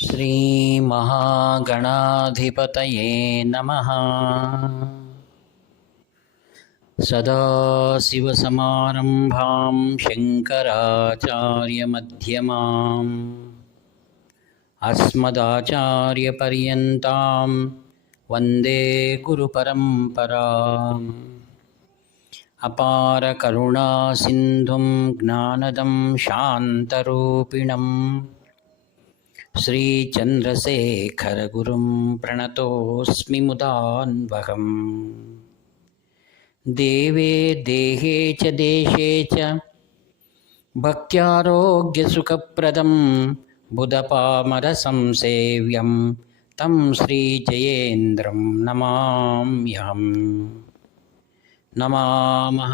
श्रीमहागणाधिपतये नमः। सदाशिवसमारम्भां शङ्कराचार्यमध्यमाम् अस्मदाचार्यपर्यन्तां वन्दे गुरुपरम्पराम्। अपारकरुणासिन्धुं ज्ञानदं शान्तरूपिणम् श्रीचन्द्रशेखरगुरुं प्रणतोऽस्मि मुदान्वहम्। देवे देहे च देशे च भक्त्यारोग्यसुखप्रदं बुधपामरसंसेव्यं तं श्रीजयेन्द्रं नमाम्यहम्। नमामः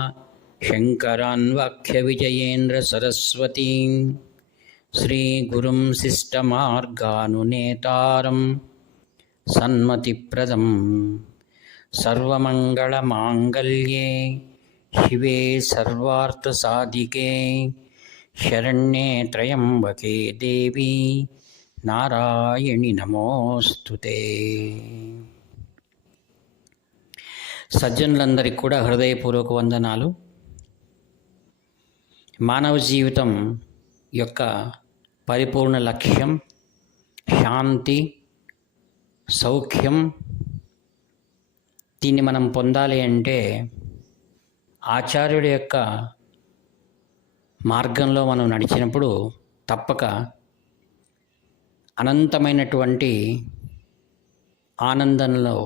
शङ्करान्वाख्यविजयेन्द्रसरस्वतीं श्रीगुरुं शिष्टमार्गानुनेतारं सन्मतिप्रदं सर्वमङ्गलमाङ्गल्ये शिवे सर्वार्थसाधिके शरण्ये त्र्यम्बके देवी नारायणि नमोस्तुते। సజ్జనులందరికీ కూడా హృదయపూర్వక వందనాలు. మానవ జీవితం యొక్క పరిపూర్ణ లక్ష్యం శాంతి, సౌఖ్యం. దీన్ని మనం పొందాలి అంటే ఆచార్యుడి యొక్క మార్గంలో మనం నడిచినప్పుడు తప్పక అనంతమైనటువంటి ఆనందంలో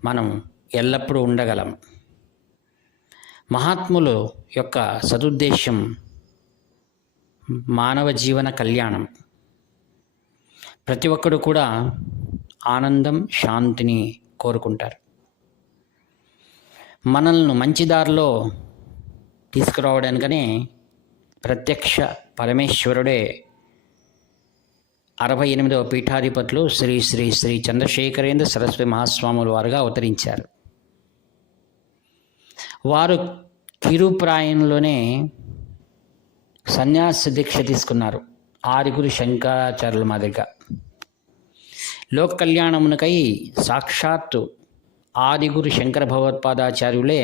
మనం ఎల్లప్పుడూ ఉండగలం. మహాత్ములు యొక్క సదుద్దేశం మానవ జీవన కళ్యాణం. ప్రతి ఒక్కరు కూడా ఆనందం, శాంతిని కోరుకుంటారు. మనల్ని మంచి దారిలో తీసుకురావడానికనే ప్రత్యక్ష పరమేశ్వరుడే 68వ పీఠాధిపతులు శ్రీ శ్రీ శ్రీ చంద్రశేఖరేంద్ర సరస్వతి మహాస్వాముల వారుగా అవతరించారు. వారు కిరుప్రాయంలోనే సన్యాస దీక్ష తీసుకున్నారు. ఆరుగురు శంకరాచార్యుల మాదిరిగా లోక కళ్యాణమునకై సాక్షాత్తు ఆదిగురు శంకర భగవత్పాదాచార్యులే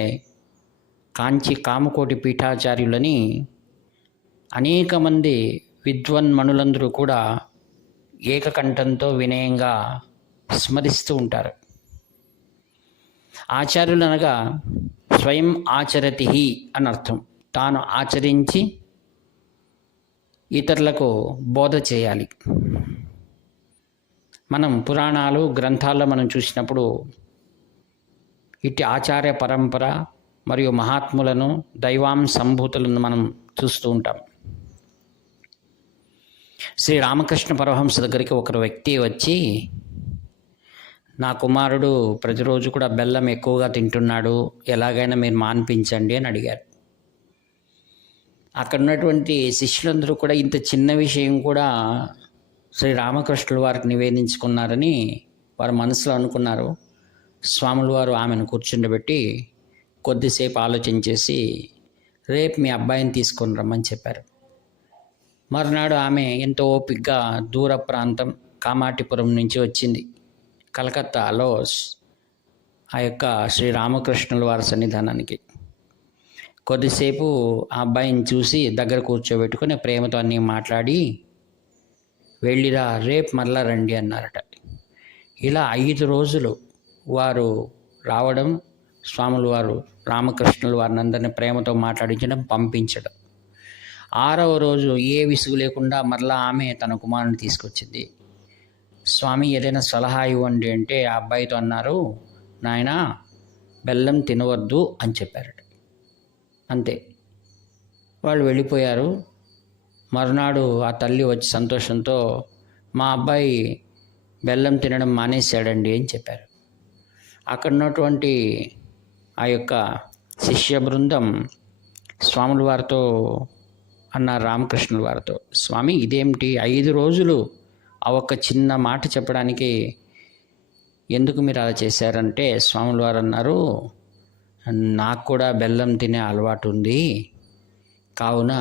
కాంచి కామకోటి పీఠాచార్యులని అనేక మంది విద్వన్మణులందరూ కూడా ఏకకంఠంతో వినయంగా స్మరిస్తూ ఉంటారు. ఆచార్యులు అనగా స్వయం ఆచరతి అని అర్థం. తాను ఆచరించి ఇతరులకు బోధ చేయాలి. మనం పురాణాలు, గ్రంథాల్లో మనం చూసినప్పుడు ఇట్టి ఆచార్య పరంపర మరియు మహాత్ములను, దైవాం సంభూతులను మనం చూస్తూ ఉంటాం. శ్రీ రామకృష్ణ పరమహంస దగ్గరికి ఒకరు వ్యక్తి వచ్చి, నా కుమారుడు ప్రతిరోజు కూడా బెల్లం ఎక్కువగా తింటున్నాడు, ఎలాగైనా మీరు మాన్పించండి అని అడిగారు. అక్కడ ఉన్నటువంటి శిష్యులందరూ కూడా ఇంత చిన్న విషయం కూడా శ్రీ రామకృష్ణుల వారికి నివేదించుకున్నారని వారు మనసులో అనుకున్నారు. స్వాముల వారు ఆమెను కూర్చుండబెట్టి కొద్దిసేపు ఆలోచన చేసి రేపు మీ అబ్బాయిని తీసుకొని రమ్మని చెప్పారు. మరునాడు ఆమె ఎంతో ఓపికగా దూర ప్రాంతం కామాటిపురం నుంచి వచ్చింది. కలకత్తాలో ఆ యొక్క శ్రీ రామకృష్ణుల వారి సన్నిధానానికి కొద్దిసేపు ఆ అబ్బాయిని చూసి దగ్గర కూర్చోబెట్టుకుని ప్రేమతో అన్నీ మాట్లాడి వెళ్ళిరా, రేపు మరలా రండి అన్నారట. ఇలా 5 రోజులు వారు రావడం, స్వాముల వారు రామకృష్ణుల వారిని అందరినీ ప్రేమతో మాట్లాడించడం, పంపించడం. 6వ రోజు ఏ విసుగు లేకుండా మరలా ఆమె తన కుమారుని తీసుకొచ్చింది. స్వామి ఏదైనా సలహా ఇవ్వండి అంటే ఆ అబ్బాయితో అన్నారు, నాయనా బెల్లం తినవద్దు అని చెప్పారట. అంతే, వాళ్ళు వెళ్ళిపోయారు. మరునాడు ఆ తల్లి వచ్చి సంతోషంతో మా అబ్బాయి బెల్లం తినడం మానేశాడండి అని చెప్పారు. అక్కడ ఉన్నటువంటి ఆ యొక్క శిష్య బృందం స్వాముల వారితో అన్నారు, రామకృష్ణుల వారితో, స్వామి ఇదేమిటి 5 రోజులు ఆ ఒక్క చిన్న మాట చెప్పడానికి ఎందుకు మీరు అలా చేశారంటే స్వాముల వారు అన్నారు, నాకు కూడా బెల్లం తినే అలవాటు ఉంది, కావున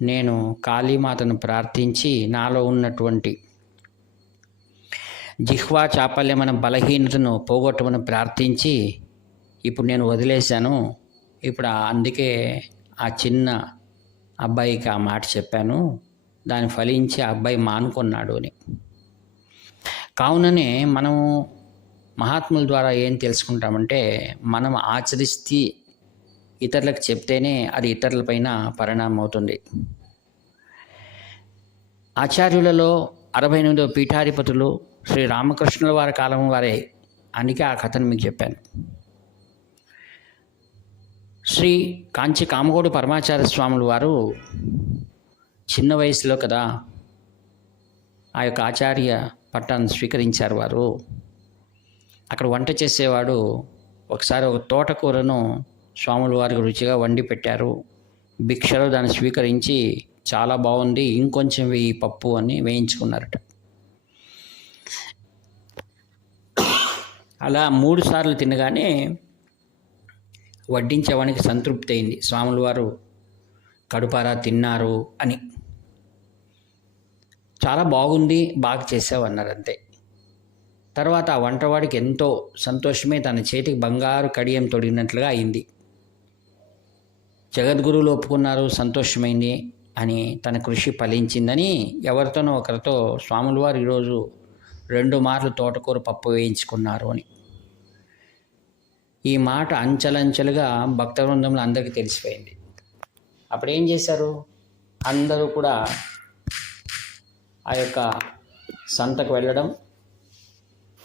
నేను కాళీమాతను ప్రార్థించి నాలో ఉన్నటువంటి జిహ్వా చాపల్యమైన బలహీనతను పోగొట్టమని ప్రార్థించి ఇప్పుడు నేను వదిలేశాను. ఇప్పుడు అందుకే ఆ చిన్న అబ్బాయికి ఆ మాట చెప్పాను, దాన్ని ఫలించి ఆ అబ్బాయి మానుకున్నాడు అని. కావుననే మనం మహాత్ముల ద్వారా ఏం తెలుసుకుంటామంటే, మనం ఆచరిస్తే ఇతరులకు చెప్తేనే అది ఇతరులపైన పరిణామం అవుతుంది. ఆచార్యులలో 68వ పీఠాధిపతులు శ్రీ రామకృష్ణుల వారి కాలం వారే, అందుకే ఆ కథను మీకు చెప్పాను. శ్రీ కాంచి కామకోటి పరమాచార్య స్వాములు వారు చిన్న వయసులో కదా ఆ యొక్క ఆచార్య పట్టాన్ని స్వీకరించారు. వారు అక్కడ వంట చేసేవాడు ఒకసారి ఒక తోటకూరను స్వాముల వారికి రుచిగా వండి పెట్టారు. భిక్షలో దాన్ని స్వీకరించి చాలా బాగుంది, ఇంకొంచెం వేయి పప్పు అని వేయించుకున్నారట. అలా 3 సార్లు తినగానే వడ్డించేవానికి సంతృప్తి అయింది, స్వాముల వారు కడుపారా తిన్నారు అని. చాలా బాగుంది, బాగా చేసావు అన్నారు అంతే. తర్వాత ఆ వంటవాడికి ఎంతో సంతోషమే, తన చేతికి బంగారు కడియం తొడిగినట్లుగా అయింది. జగద్గురువులు ఒప్పుకున్నారు, సంతోషమైంది అని, తన కృషి ఫలించిందని ఎవరితోనో ఒకరితో స్వాముల వారు ఈరోజు 2 మార్లు తోటకూర పప్పు వేయించుకున్నారు అని. ఈ మాట అంచెలంచెలుగా భక్త బృందంలో అందరికీ తెలిసిపోయింది. అప్పుడు ఏం చేశారు, అందరూ కూడా ఆ యొక్క సంతకు వెళ్ళడం.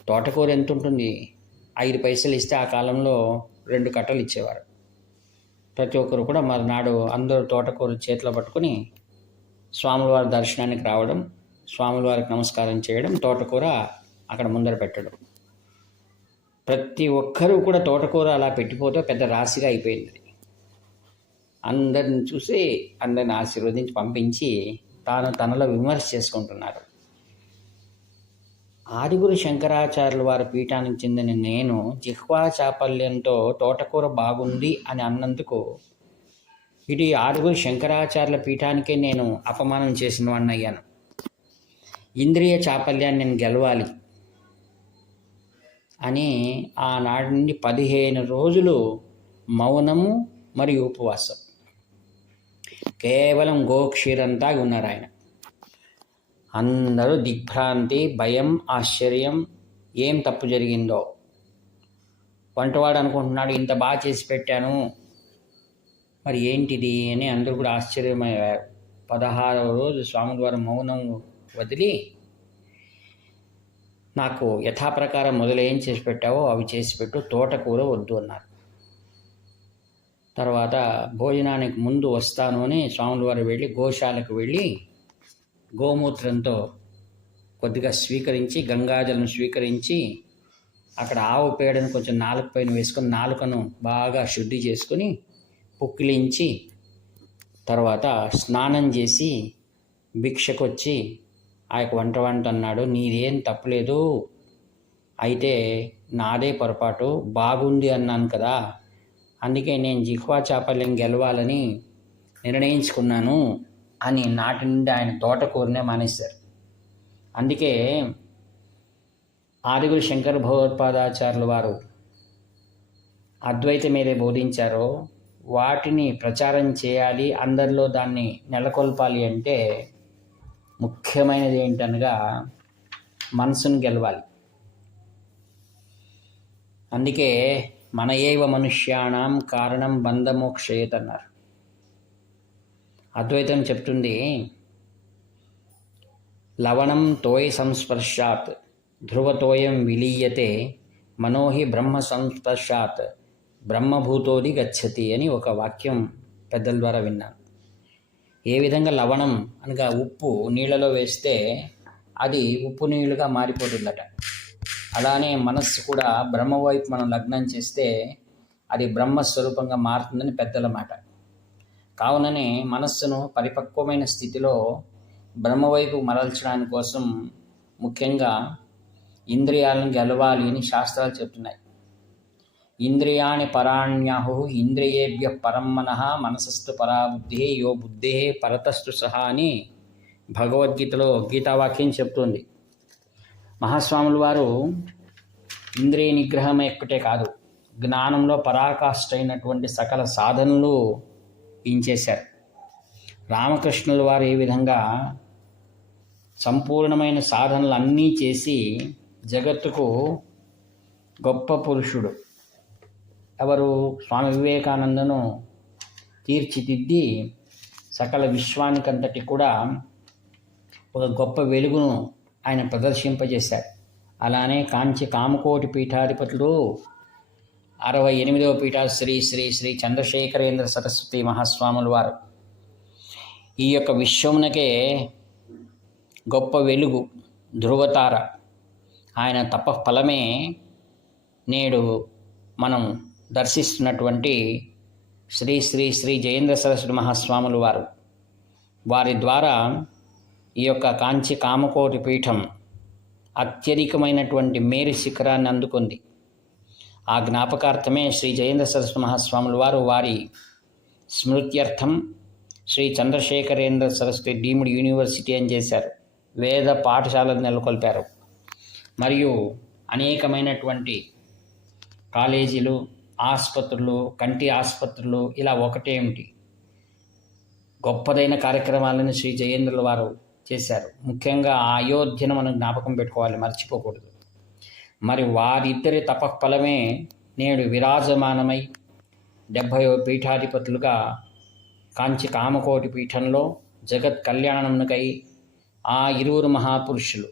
తోటకూర ఎంత ఉంటుంది, 5 పైసలు ఇస్తే ఆ కాలంలో 2 కట్టలు ఇచ్చేవారు. ప్రతి ఒక్కరు కూడా మరునాడు అందరూ తోటకూర చేతిలో పట్టుకుని స్వాముల వారి దర్శనానికి రావడం, స్వాముల వారికి నమస్కారం చేయడం, తోటకూర అక్కడ ముందర పెట్టడం. ప్రతి ఒక్కరూ కూడా తోటకూర అలా పెట్టిపోతే పెద్ద రాశిగా అయిపోయింది. అందరిని చూసి అందరిని ఆశీర్వదించి పంపించి తనలో విమర్శ చేసుకుంటున్నారు. ఆదిగురు శంకరాచార్యుల వారి పీఠానికి చెందిన నేను జిహ్వా చాపల్యంతో తోటకూర బాగుంది అని అన్నందుకు ఇది ఆదిగురు శంకరాచార్యుల పీఠానికే నేను అపమానం చేసిన వాడిని అయ్యాను. ఇంద్రియ చాపల్యాన్ని నేను గెలవాలి అని ఆనాటి నుండి 15 రోజులు మౌనము మరియు ఉపవాసం, కేవలం గోక్షీరంతా ఉన్నారు ఆయన. అందరూ దిగ్భ్రాంతి, భయం, ఆశ్చర్యం, ఏం తప్పు జరిగిందో. వంటవాడు అనుకుంటున్నాడు ఇంత బాగా చేసి పెట్టాను, మరి ఏంటిది అని అందరూ కూడా ఆశ్చర్యమయ్యారు. 16వ రోజు స్వాముల వారు మౌనం వదిలి, నాకు యథాప్రకారం మొదలు ఏం చేసి పెట్టావో అవి చేసి పెట్టు, తోటకూర వద్దు అన్నారు. తర్వాత భోజనానికి ముందు వస్తాను అని స్వాముల వారు వెళ్ళి గోశాలకు వెళ్ళి గోమూత్రంతో కొద్దిగా స్వీకరించి, గంగాజలం స్వీకరించి, అక్కడ ఆవు పేడను కొంచెం నాలుక పైన వేసుకొని నాలుకను బాగా శుద్ధి చేసుకొని పుక్కిలించి, తర్వాత స్నానం చేసి భిక్షకొచ్చి ఆ యొక్క వంట అన్నాడు, నీదేం తప్పులేదు, అయితే నాదే పొరపాటు, బాగుంది అన్నాను కదా, అందుకే నేను జిహ్వా చాపల్యం గెలవాలని నిర్ణయించుకున్నాను అని నాటి నుండి ఆయన తోటకూరనే మానేశారు. అందుకే ఆదిగురు శంకర భగవత్పాదాచార్యుల వారు అద్వైతం మీదే బోధించారో వాటిని ప్రచారం చేయాలి, అందరిలో దాన్ని నెలకొల్పాలి అంటే ముఖ్యమైనది ఏంటనగా మనసును గెలవాలి. అందుకే మన ఏవ మనుష్యాణం కారణం బంధమోక్షయేత్ అన్నారు. అద్వైతం చెప్తుంది, లవణం తోయ సంస్పర్శాత్ ధ్రువతోయం విలీయతే మనోహి బ్రహ్మ సంస్పర్శాత్ బ్రహ్మభూతోది గచ్చతి అని ఒక వాక్యం పెద్దల ద్వారా విన్నాను. ఏ విధంగా లవణం అనగా ఉప్పు నీళ్ళలో వేస్తే అది ఉప్పు నీళ్ళుగా మారిపోతుందట, అలానే మనస్సు కూడా బ్రహ్మ వైపు మనం లగ్నం చేస్తే అది బ్రహ్మస్వరూపంగా మారుతుందని పెద్దల మాట. కావుననే మనస్సును పరిపక్వమైన స్థితిలో బ్రహ్మవైపు మరల్చడానికి కోసం ముఖ్యంగా ఇంద్రియాలను గెలవాలి అని శాస్త్రాలు చెప్తున్నాయి. ఇంద్రియాణి పరాణ్యాహు ఇంద్రియేభ్య పరం మనః మనసస్తు పరాబుద్ధి యో బుద్ధే పరతస్తు సహా అని భగవద్గీతలో గీతావాక్యం చెప్తుంది. మహాస్వాముల వారు ఇంద్రియ నిగ్రహం ఒక్కటే కాదు, జ్ఞానంలో పరాకాష్ఠ అయినటువంటి సకల సాధనలు చేశారు. రామకృష్ణుల వారు ఏ విధంగా సంపూర్ణమైన సాధనలు అన్నీ చేసి జగత్తుకు గొప్ప పురుషుడు ఎవరు స్వామి వివేకానందను తీర్చిదిద్ది సకల విశ్వానికంతటి కూడా ఒక గొప్ప వెలుగును ఆయన ప్రదర్శింపజేశారు. అలానే కాంచి కామకోటి పీఠాధిపతులు 68వ పీఠ శ్రీ శ్రీ శ్రీ చంద్రశేఖరేంద్ర సరస్వతి మహాస్వాముల వారు ఈ యొక్క విశ్వమునకే గొప్ప వెలుగు, ధ్రువతార. ఆయన తపఫలమే నేడు మనం దర్శిస్తున్నటువంటి శ్రీ శ్రీ శ్రీ జయేంద్ర సరస్వతి మహాస్వాములు వారు. వారి ద్వారా ఈ యొక్క కాంచి కామకోటి పీఠం అత్యధికమైనటువంటి మేరు శిఖరాన్ని అందుకుంది. ఆ జ్ఞాపకార్థమే శ్రీ జయేంద్ర సరస్వతి మహాస్వాములు వారు వారి స్మృత్యర్థం శ్రీ చంద్రశేఖరేంద్ర సరస్వతి డీమ్డ్ యూనివర్సిటీ అని చేశారు. వేద పాఠశాలను నెలకొల్పారు. మరియు అనేకమైనటువంటి కాలేజీలు, ఆసుపత్రులు, కంటి ఆసుపత్రులు, ఇలా ఒకటేమిటి గొప్పదైన కార్యక్రమాలను శ్రీ జయేంద్రుల వారు చేశారు. ముఖ్యంగా ఆ అయోధ్యను మనం జ్ఞాపకం పెట్టుకోవాలి, మర్చిపోకూడదు. మరి వారిద్దరి తపఫలమే నేడు విరాజమానమై 70వ పీఠాధిపతులుగా కాంచి కామకోటి పీఠంలో జగత్ కళ్యాణమునకై ఆ ఇరువురు మహాపురుషులు,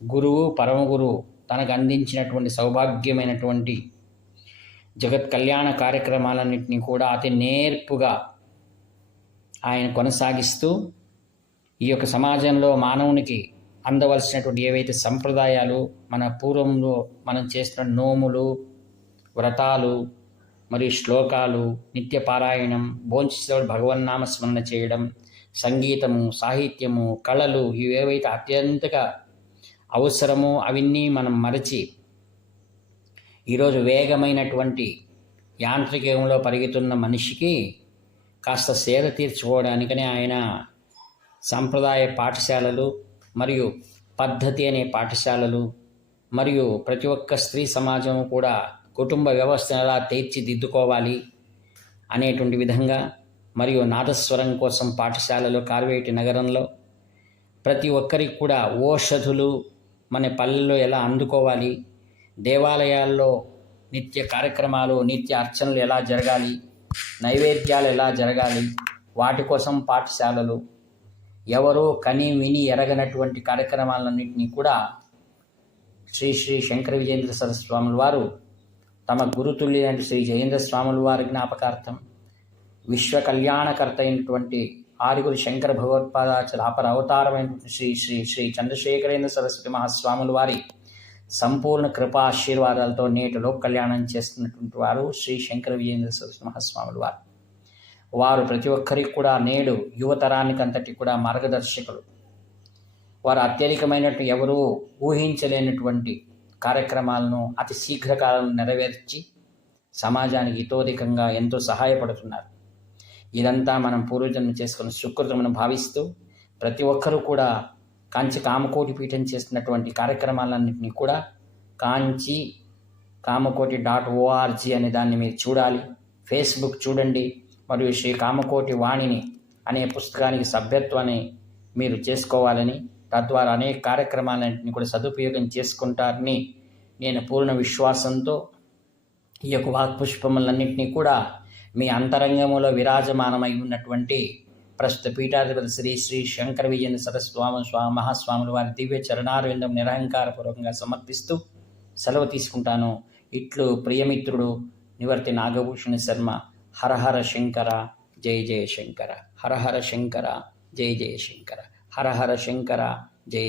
గురువు పరమగురువు తనకు అందించినటువంటి సౌభాగ్యమైనటువంటి జగత్ కళ్యాణ కార్యక్రమాలన్నింటినీ కూడా అతి నేర్పుగా ఆయన కొనసాగిస్తూ ఈ యొక్క సమాజంలో మానవునికి అందవలసినటువంటి ఏవైతే సంప్రదాయాలు మన పూర్వంలో మనం చేస్తున్న నోములు, వ్రతాలు మరియు శ్లోకాలు, నిత్యపారాయణం, భోంచేసేవాడు భగవన్నామ స్మరణ చేయడం, సంగీతము, సాహిత్యము, కళలు, ఇవేవైతే అత్యంతగా అవసరమో అవన్నీ మనం మరచి ఈరోజు వేగమైనటువంటి యాంత్రికంలో పరిగెత్తున్న మనిషికి కాస్త సేద తీర్చుకోవడానికనే ఆయన సాంప్రదాయ పాఠశాలలు మరియు పద్ధతి అనే పాఠశాలలు మరియు ప్రతి ఒక్క స్త్రీ సమాజం కూడా కుటుంబ వ్యవస్థను ఎలా తీర్చిదిద్దుకోవాలి అనేటువంటి విధంగా మరియు నాదస్వరం కోసం పాఠశాలలు కార్వేటి నగరంలో ప్రతి ఒక్కరికి కూడా ఓషధులు మన పల్లెల్లో ఎలా అందుకోవాలి, దేవాలయాల్లో నిత్య కార్యక్రమాలు, నిత్య అర్చనలు ఎలా జరగాలి, నైవేద్యాలు ఎలా జరగాలి, వాటి కోసం పాఠశాలలు, ఎవరో కని విని ఎరగనటువంటి కార్యక్రమాలన్నింటినీ కూడా శ్రీ శ్రీ శంకర విజయేంద్ర సరస్వతి స్వాముల వారు తమ గురుతుల్యులైన శ్రీ జయేంద్ర స్వాముల వారి జ్ఞాపకార్థం విశ్వ కళ్యాణకర్త అయినటువంటి ఆరుగురు శంకర భగవత్పాదాచార్య అపర అవతారమైనటువంటి శ్రీ శ్రీ శ్రీ చంద్రశేఖరేంద్ర సరస్వతి మహాస్వాముల వారి సంపూర్ణ కృపా ఆశీర్వాదాలతో నేటి లోక కళ్యాణం చేస్తున్నటువంటి వారు శ్రీ శంకర విజయేంద్ర సరస్వతి మహాస్వాముల వారు. వారు ప్రతి ఒక్కరికి కూడా నేడు యువతరానికి అంతటి కూడా మార్గదర్శకులు. వారు అత్యధికమైనట్టు ఎవరూ ఊహించలేనటువంటి కార్యక్రమాలను అతి శీఘ్రకాలంలో నెరవేర్చి సమాజానికి హితోధికంగా ఎంతో సహాయపడుతున్నారు. ఇదంతా మనం పూర్వజన్మ చేసుకున్న సుకృతమని భావిస్తూ ప్రతి ఒక్కరూ కూడా కాంచి కామకోటి పీఠం చేస్తున్నటువంటి కార్యక్రమాలన్నింటినీ కూడా కాంచి కామకోటి.org అనే దాన్ని మీరు చూడాలి. ఫేస్బుక్ చూడండి. మరియు శ్రీ కామకోటి వాణిని అనే పుస్తకానికి సభ్యత్వాన్ని మీరు చేసుకోవాలని, తద్వారా అనేక కార్యక్రమాలన్నింటినీ కూడా సదుపయోగం చేసుకుంటారని నేను పూర్ణ విశ్వాసంతో ఈ యొక్క వాక్పుష్పములన్నింటినీ కూడా మీ అంతరంగంలో విరాజమానమై ఉన్నటువంటి ప్రస్తుత పీఠాధిపతి శ్రీ శ్రీ శంకర విజయేంద్ర సరస్వతి మహాస్వాముల వారి దివ్య చరణారవిందం నిరహంకారపూర్వకంగా సమర్పిస్తూ సెలవు తీసుకుంటాను. ఇట్లు ప్రియమిత్రుడు నివర్తి నాగభూషణ శర్మ. హరహర శంకర జయ జయ శంకర. హరహర శంకర జయ జయ శంకర. హరహర శంకర జయ